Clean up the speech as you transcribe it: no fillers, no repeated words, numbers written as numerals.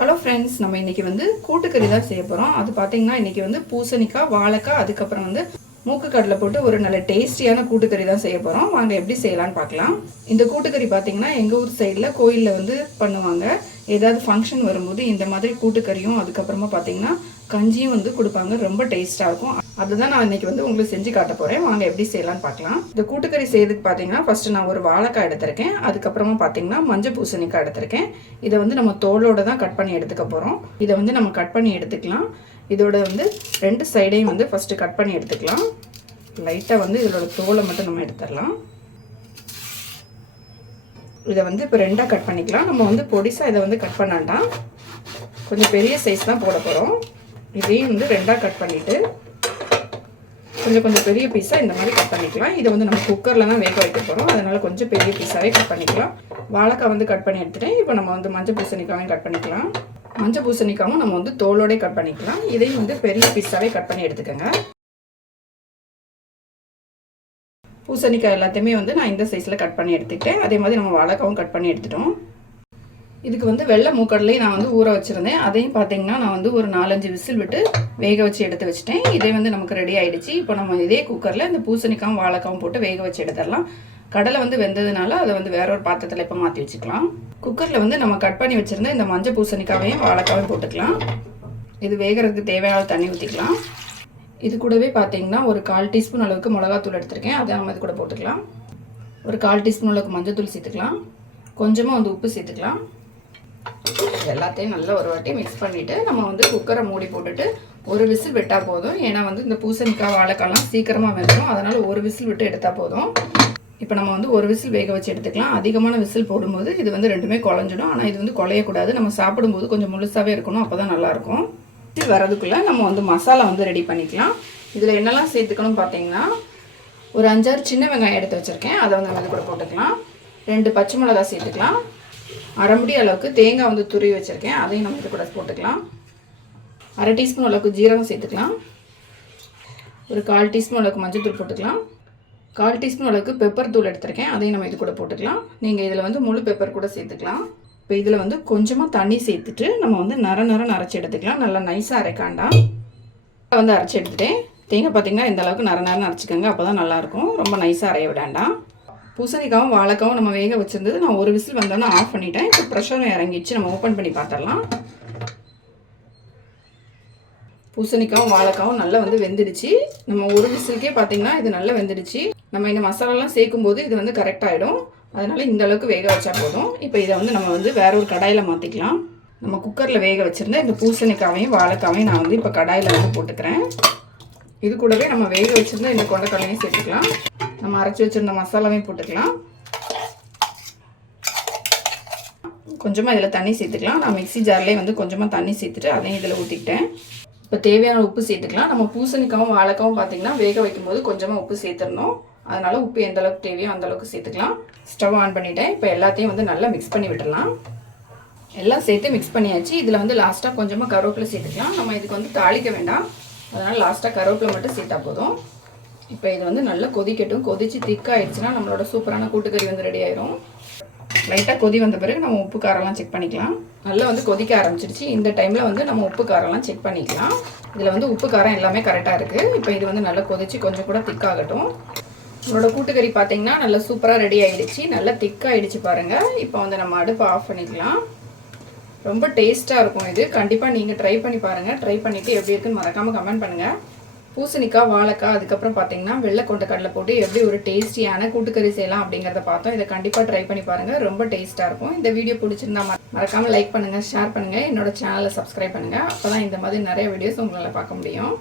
Hello friends, நம்ம இன்றைக்கி கூட்டுக்கறி தான் செய்ய போகிறோம். அது பார்த்திங்கன்னா இன்றைக்கி பூசணிக்காய், வாழைக்காய், அதுக்கப்புறம் மூக்கு கடலை போட்டு ஒரு நல்ல டேஸ்டியான கூட்டுக்கறி தான் செய்ய போகிறோம். வாங்க எப்படி செய்யலான்னு பார்க்கலாம். இந்த கூட்டுக்கறி பார்த்திங்கன்னா எங்கள் ஊர் சைடில் கோயிலில் பண்ணுவாங்க. ஏதாவது ஃபங்க்ஷன் வரும்போது இந்த மாதிரி கூட்டுக்கறியும் அதுக்கப்புறமா பார்த்திங்கன்னா கஞ்சியும் கொடுப்பாங்க. ரொம்ப டேஸ்ட்டாக இருக்கும். அதுதான் நான் இன்றைக்கி உங்களுக்கு செஞ்சு காட்ட போகிறேன். வாங்க எப்படி செய்யலான்னு பார்க்கலாம். இந்த கூட்டுக்கறி செய்யறதுக்கு பார்த்தீங்கன்னா ஃபஸ்ட்டு நான் ஒரு வாழைக்காய் எடுத்திருக்கேன். அதுக்கப்புறமா பார்த்தீங்கன்னா மஞ்சள் பூசணிக்காய் எடுத்திருக்கேன். இதை நம்ம தோலோடு தான் கட் பண்ணி எடுத்துக்க போகிறோம். இதை நம்ம கட் பண்ணி எடுத்துக்கலாம். இதோட ரெண்டு சைடையும் ஃபஸ்ட்டு கட் பண்ணி எடுத்துக்கலாம். லைட்டாக இதோட தோலை மட்டும் நம்ம எடுத்துடலாம். இதை இப்போ ரெண்டாக கட் பண்ணிக்கலாம். நம்ம பொடிசாக இதை கட் பண்ணாண்டாம். கொஞ்சம் பெரிய சைஸ் தான் போட போகிறோம். இதையும் ரெண்டாக கட் பண்ணிவிட்டு கொஞ்சம் பெரிய பீஸாக இந்த மாதிரி கட் பண்ணிக்கலாம். இதை நம்ம குக்கரில் தான் வேக வைக்க போகிறோம். அதனால் கொஞ்சம் பெரிய பீஸாகவே கட் பண்ணிக்கலாம். வாழைக்காய் கட் பண்ணி எடுத்துட்டேன். இப்போ நம்ம மஞ்சள் பூசணிக்காயும் கட் பண்ணிக்கலாம். மஞ்சள் பூசணிக்காயும் நம்ம தோலோடே கட் பண்ணிக்கலாம். இதையும் பெரிய பீஸாகவே கட் பண்ணி எடுத்துக்கோங்க. பூசணிக்காய் எல்லாத்தையுமே நான் இந்த சைஸில் கட் பண்ணி எடுத்துக்கிட்டேன். அதே மாதிரி நம்ம வாழைக்காவும் கட் பண்ணி எடுத்துட்டோம். இதுக்கு வெள்ளை மூக்கடலையும் நான் ஊற வச்சுருந்தேன். அதையும் பார்த்தீங்கன்னா நான் ஒரு 4-5 விசில் விட்டு வேக வச்சு எடுத்து வச்சுட்டேன். இதே நமக்கு ரெடி ஆகிடுச்சு. இப்போ நம்ம இதே குக்கரில் இந்த பூசணிக்காயும் வாழைக்காவும் போட்டு வேக வச்சு எடுத்துடலாம். கடலை வெந்ததுனால அதை வேற ஒரு பாத்திரத்தில் இப்போ மாற்றி வச்சுக்கலாம். குக்கரில் நம்ம கட் பண்ணி வச்சுருந்த இந்த மஞ்சள் பூசணிக்காவையும் வாழைக்காவையும் போட்டுக்கலாம். இது வேகிறதுக்கு தேவையான தண்ணி ஊற்றிக்கலாம். இது கூடவே பார்த்தீங்கன்னா ஒரு 1/4 டீஸ்பூன் அளவுக்கு மிளகாத்தூள் எடுத்திருக்கேன். அதை நம்ம இது கூட போட்டுக்கலாம். ஒரு 1/4 டீஸ்பூன் அளவுக்கு மஞ்சள் தூள் சேர்த்துக்கலாம். கொஞ்சமாக உப்பு சேர்த்துக்கலாம். எல்லாத்தையும் நல்லா ஒரு வாட்டி மிக்ஸ் பண்ணிவிட்டு நம்ம குக்கரை மூடி போட்டுட்டு ஒரு விசில் விட்டால் போதும். ஏன்னா இந்த பூசணிக்காய் வாழைக்காய்லாம் சீக்கிரமாக வெந்துடும். அதனால் ஒரு விசில் விட்டு எடுத்தால் போதும். இப்போ நம்ம ஒரு விசில் வேக வச்சு எடுத்துக்கலாம். அதிகமான விசில் போடும்போது இது ரெண்டுமே குழஞ்சிடும். ஆனால் இது குழையக்கூடாது. நம்ம சாப்பிடும்போது கொஞ்சம் முழுசாகவே இருக்கணும். அப்போ தான் நல்லாயிருக்கும். விசில் வரதுக்குள்ளே நம்ம மசாலா ரெடி பண்ணிக்கலாம். இதில் என்னெல்லாம் சேர்த்துக்கணும் பார்த்தீங்கன்னா ஒரு 5-6 சின்ன வெங்காயம் எடுத்து வச்சுருக்கேன். அதை நம்ம கூட போட்டுக்கலாம். 2 பச்சை மிளகாய் சேர்த்துக்கலாம். 1/2 முடி அளவுக்கு தேங்காய் துருவி வச்சுருக்கேன். அதையும் நம்ம இது கூட போட்டுக்கலாம். 1/2 டீஸ்பூன் அளவுக்கு ஜீரகம் சேர்த்துக்கலாம். ஒரு 1/4 டீஸ்பூன் அளவுக்கு மஞ்சள் தூள் போட்டுக்கலாம். 1/4 டீஸ்பூன் அளவுக்கு பெப்பர் தூள் எடுத்திருக்கேன். அதையும் நம்ம இது கூட போட்டுக்கலாம். நீங்கள் இதில் முழு பெப்பர் கூட சேர்த்துக்கலாம். இப்போ இதில் கொஞ்சமாக தண்ணி சேர்த்துட்டு நம்ம நரம் அரைச்சி எடுத்துக்கலாம். நல்லா நைஸாக அரைக்காண்டாம். அரைச்சி எடுத்துட்டேன். தேங்காய் பார்த்திங்கன்னா இந்த அளவுக்கு நரம் அரைச்சிக்கோங்க. அப்போ தான் நல்லாயிருக்கும். ரொம்ப நைஸாக அரைய விடாண்டாம். பூசணிக்காவும் வாழைக்காவும் நம்ம வேக வச்சுருந்தது நான் ஒரு விசில் வந்தோன்னே ஆஃப் பண்ணிட்டேன். இப்போ ப்ரெஷரும் இறங்கிச்சு. நம்ம ஓப்பன் பண்ணி பார்த்துடலாம். பூசணிக்காவும் வாழைக்காவும் நல்லா வெந்துடுச்சு. நம்ம ஒரு விசிலுக்கே பார்த்திங்கன்னா இது நல்லா வெந்துடுச்சு. நம்ம இந்த மசாலாலாம் சேர்க்கும்போது இது கரெக்டாகிடும். அதனால் இந்த அளவுக்கு வேக வச்சா போதும். இப்போ இதை நம்ம வேற ஒரு கடாயில் மாற்றிக்கலாம். நம்ம குக்கரில் வேக வச்சுருந்தேன் இந்த பூசணிக்காவையும் வாழைக்காவையும் நான் இப்போ கடாயில் போட்டுக்கிறேன். இது கூடவே நம்ம வேக வச்சுருந்தா இந்த கொண்டைக்கடலையும் சேர்த்துக்கலாம். நம்ம அரைச்சி வச்சுருந்த மசாலாவையும் போட்டுக்கலாம். கொஞ்சமாக இதில் தண்ணி சேர்த்துக்கலாம். நான் மிக்ஸி ஜார்லேயே கொஞ்சமாக தண்ணி சேர்த்துட்டு அதையும் இதில் ஊற்றிக்கிட்டேன். இப்போ தேவையான உப்பு சேர்த்துக்கலாம். நம்ம பூசணிக்காவும் வாழைக்காவும் பார்த்திங்கன்னா வேக வைக்கும்போது கொஞ்சமாக உப்பு சேர்த்துடணும். அதனால் உப்பு எந்த அளவுக்கு தேவையோ அந்தளவுக்கு சேர்த்துக்கலாம். ஸ்டவ் ஆன் பண்ணிவிட்டேன். இப்போ எல்லாத்தையும் நல்லா மிக்ஸ் பண்ணி விட்டுடலாம். எல்லாம் சேர்த்து மிக்ஸ் பண்ணியாச்சு. இதில் லாஸ்ட்டாக கொஞ்சமாக கருவேப்பிலை சேர்த்துக்கலாம். நம்ம இதுக்கு தாளிக்க வேண்டாம். அதனால் லாஸ்ட்டாக கருவேப்பிலை மட்டும் சேர்த்தா போதும். இப்போ இது நல்லா கொதிக்கட்டும். கொதித்து திக்காகிடுச்சுன்னா நம்மளோட சூப்பரான கூட்டுக்கறி ரெடி ஆயிரும். லைட்டாக கொதி வந்த பிறகு நம்ம உப்பு காரம்லாம் செக் பண்ணிக்கலாம். நல்லா கொதிக்க ஆரம்பிச்சிருச்சு. இந்த டைமில் நம்ம உப்பு காரம்லாம் செக் பண்ணிக்கலாம். இதில் உப்பு காரம் எல்லாமே கரெக்டாக இருக்குது. இப்போ இது நல்லா கொதித்து கொஞ்சம் கூட திக்காகட்டும். நம்மளோட கூட்டுக்கறி பார்த்திங்கன்னா நல்லா சூப்பராக ரெடி ஆகிடுச்சு. நல்லா திக்காகிடுச்சு பாருங்கள். இப்போ நம்ம அடுப்பை ஆஃப் பண்ணிக்கலாம். ரொம்ப டேஸ்ட்டாக இருக்கும் இது. கண்டிப்பாக நீங்கள் ட்ரை பண்ணி பாருங்கள். ட்ரை பண்ணிவிட்டு எப்படி இருக்குன்னு மறக்காமல் கமெண்ட் பண்ணுங்கள். பூசணிக்காய், வாழைக்காய், அதுக்கப்புறம் பார்த்தீங்கன்னா வெள்ளை கொண்டைக்கடலை போட்டு எப்படி ஒரு டேஸ்டியான கூட்டுக்கறி செய்யலாம் அப்படிங்கிறத பார்த்தோம். இதை கண்டிப்பாக ட்ரை பண்ணி பாருங்கள். ரொம்ப டேஸ்ட்டாக இருக்கும். இந்த வீடியோ பிடிச்சிருந்தா மறக்காமல் லைக் பண்ணுங்கள், ஷேர் பண்ணுங்கள், என்னோட சேனலை சப்ஸ்கிரைப் பண்ணுங்கள். அப்போ தான் இந்த மாதிரி நிறைய வீடியோஸ் உங்களால் பார்க்க முடியும்.